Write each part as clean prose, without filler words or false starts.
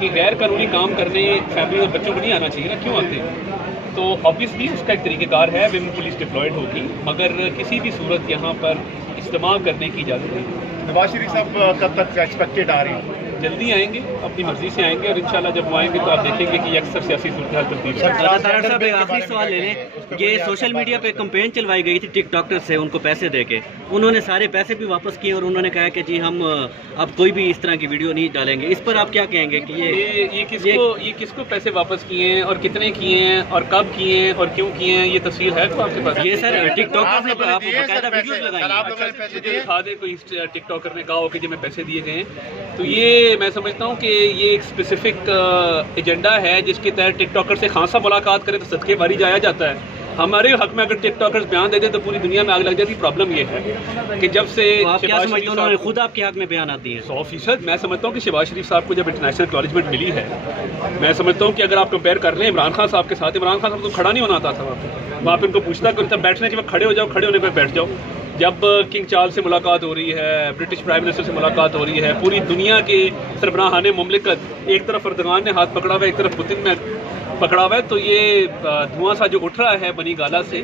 کہ غیر قانونی کام کرنے فیملی اور بچوں کو نہیں آنا چاہیے نا، کیوں آتے ہیں؟ تو آبویسلی اس کا ایک طریقہ کار ہے، ویمن پولیس ڈپلائڈ ہوگی، مگر کسی بھی صورت یہاں پر استعمال کرنے کی اجازت نہیں۔ نواز شریف صاحب کب تک ایکسپیکٹڈ آ رہے ہیں؟ جلدی آئیں گے، اپنی مرضی سے آئیں گے، اور انشاءاللہ جب وہ آئیں گے تو آپ دیکھیں گے کہ یہ اکثر سیاسی صورتحال تبدیل ہے۔ طاہر صاحب ایک آخری سوال لے لیں، یہ سوشل میڈیا پہ کمپین چلوائی گئی تھی ٹک ٹاکٹر سے ان کو پیسے دے کے، انہوں نے سارے پیسے بھی واپس کیے اور انہوں نے کہا کہ جی ہم اب کوئی بھی اس طرح کی ویڈیو نہیں ڈالیں گے، اس پر آپ کیا کہیں گے کہ یہ کس کو پیسے واپس کیے ہیں اور کتنے کیے ہیں اور کب کیے ہیں اور کیوں کیے ہیں، یہ تفصیل ہے تو آپ کے پاس؟ یہ سر ٹک ٹاکر نے آپ کو باقاعدہ ویڈیوز لگائی ہیں۔ مجھے دکھا دے کوئی ٹک ٹاکر نے کہا ہو کہ جی میں پیسے دیے گئے ہیں، تو یہ میں سمجھتا ہوں کہ یہ ایک اسپیسیفک ایجنڈا ہے جس کے تحت ٹک ٹاکر سے خاصا ملاقات کرے تو صدقے باری جایا جاتا ہے۔ ہمارے حق میں اگر ٹک ٹاکرز بیان دے دیں تو پوری دنیا میں آگ لگ جاتی۔ پرابلم یہ ہے کہ جب سے آپ کیا سمجھتے ہیں انہوں نے خود آپ کے حق میں بیانات دیے؟ 100% میں سمجھتا ہوں کہ شہباز شریف صاحب کو جب انٹرنیشنل اکنالجمنٹ ملی ہے، میں سمجھتا ہوں کہ اگر آپ کمپیئر کر لیں عمران خان صاحب کے ساتھ، عمران خان صاحب تو کھڑا نہیں ہونا آتا تھا وہاں پہ ان کو پوچھتا کہ تب بیٹھنے کے وقت کھڑے ہو جاؤ، کھڑے ہونے پہ بیٹھ جاؤ۔ جب کنگ چارلس سے ملاقات ہو رہی ہے، برٹش پرائم منسٹر سے ملاقات ہو رہی ہے، پوری دنیا کے سربراہان مملکت، ایک طرف اردغان نے ہاتھ پکڑا ہوا ہے، ایک طرف پوتن میں پکڑا ہوا ہے، تو یہ دھواں سا جو اٹھ رہا ہے بنی گالا سے،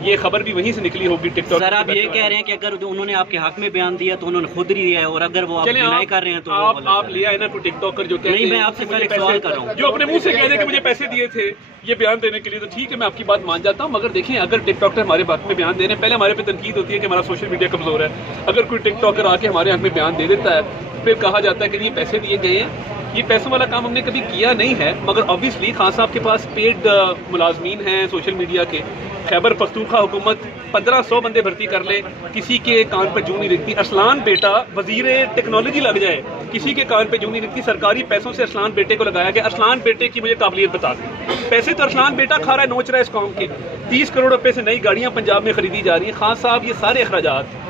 یہ خبر بھی وہیں سے نکلی ہوگی ٹک ٹاک۔ سر آپ یہ کہہ رہے ہیں کہ اگر انہوں نے آپ کے حق میں بیان دیا تو انہوں نے خود نہیں دیا ہے، اور اگر وہ آپ ڈینائی کر رہے ہیں تو آپ لے آئے نا کوئی ٹک ٹاکر جو نہیں، میں آپ سے سر ایک سوال کر رہا ہوں، جو اپنے منہ سے کہہ دے کہ مجھے پیسے دیے تھے یہ بیان دینے کے لیے، تو ٹھیک ہے میں آپ کی بات مان جاتا ہوں، مگر دیکھیں اگر ٹک ٹاکر ہمارے حق میں بیان دے رہے ہیں، پہلے ہمارے پہ تنقید ہوتی ہے کہ ہمارا سوشل میڈیا کمزور ہے، اگر کوئی ٹک ٹاکر آ کے ہمارے حق میں بیان دے دیتا ہے پھر کہا جاتا ہے کہ یہ پیسے دیے گئے ہیں، یہ پیسوں والا کام ہم نے کبھی کیا نہیں ہے، مگر آبویسلی خان صاحب کے پاس پیڈ ملازمین ہیں سوشل میڈیا کے۔ خیبر پختونخوا حکومت 1500 بندے بھرتی کر لے، کسی کے کان پہ جوں نہیں رکھتی۔ ارسلان بیٹا وزیر ٹیکنالوجی لگ جائے، کسی کے کان پہ جوں نہیں رکھتی۔ سرکاری پیسوں سے ارسلان بیٹے کو لگایا گیا۔ ارسلان بیٹے کی مجھے قابلیت بتا دیں، پیسے تو ارسلان بیٹا کھا رہا ہے، نوچ رہا ہے اس قوم کے۔ 30 کروڑ روپے سے نئی گاڑیاں پنجاب میں خریدی جا رہی ہیں۔ خان صاحب یہ سارے اخراجات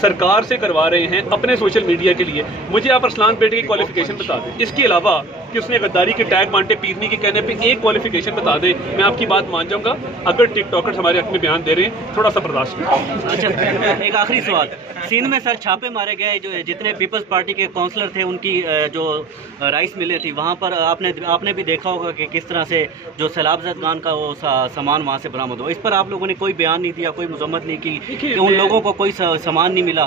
سرکار سے کروا رہے ہیں اپنے سوشل میڈیا کے لیے۔ مجھے آپ ارسلان بیٹے کی کوالیفیکیشن بتا دیں، اس کے علاوہ کہ اس نے غداری کے ٹیگ بانٹے پیرنی کے کہنے پہ ایک کوالیفیکیشن بتا دیں، میں آپ کی بات مان جاؤں گا۔ اگر ٹک ٹاکرز ہمارے حق میں بیان دے رہے ہیں تھوڑا سا برداشت کریں۔ اچھا ایک آخری سوال، سندھ میں سر چھاپے مارے گئے، جو جتنے پیپلز پارٹی کے کونسلر تھے ان کی جو رائس ملیں تھی وہاں پر آپ نے بھی دیکھا ہوگا کہ کس طرح سے جو سیلاب زدگان کا وہ سامان وہاں سے برآمد ہو، اس پر آپ لوگوں نے کوئی بیان نہیں دیا، کوئی مذمت نہیں کی کہ ان لوگوں کو کوئی سامان نہیں ملا؟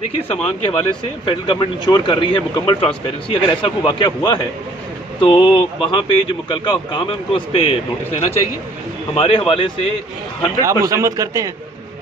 دیکھیے سامان کے حوالے سے فیڈرل گورنمنٹ انشور کر رہی ہے مکمل ٹرانسپیرنسی۔ اگر ایسا کوئی واقعہ ہوا ہے تو وہاں پہ جو متعلقہ حکام ہے ان کو اس پہ نوٹس لینا چاہیے۔ ہمارے حوالے سے 100% آپ مذمت کرتے ہیں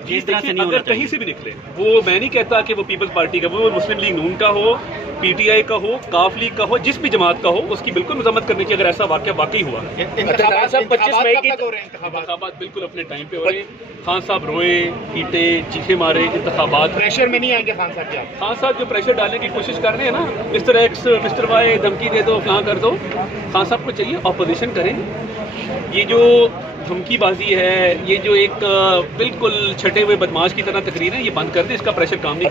جی، اس طرح سے نہیں اگر ہونا کہیں چاہیے؟ سے بھی نکلے، وہ میں نہیں کہتا کہ وہ پیپلز پارٹی کا، وہ مسلم لیگ نون کا ہو، پی ٹی آئی کا ہو، کاف لیگ کا ہو، جس بھی جماعت کا ہو، اس کی بالکل مذمت کرنے کی اگر ایسا واقعہ واقعی ہوا ہے۔ انتخابات بالکل اپنے ٹائم پہ ہو رہے ہیں۔ خان صاحب روئے، پیٹے، چیخے مارے، انتخابات پریشر میں نہیں آئیں گے خان صاحب کیا؟ خان صاحب جو پریشر ڈالنے کی کوشش کر رہے ہیں نا، مسٹر ایکس مسٹر وائی دھمکی دے دو، فلاں کر دو، خان صاحب کو چاہیے اپوزیشن کریں۔ یہ جو دھمکی بازی ہے، یہ جو ایک بالکل چھٹے ہوئے بدماش کی طرح تقریر ہے، یہ بند کر دیں، اس کا پریشر کام نہیں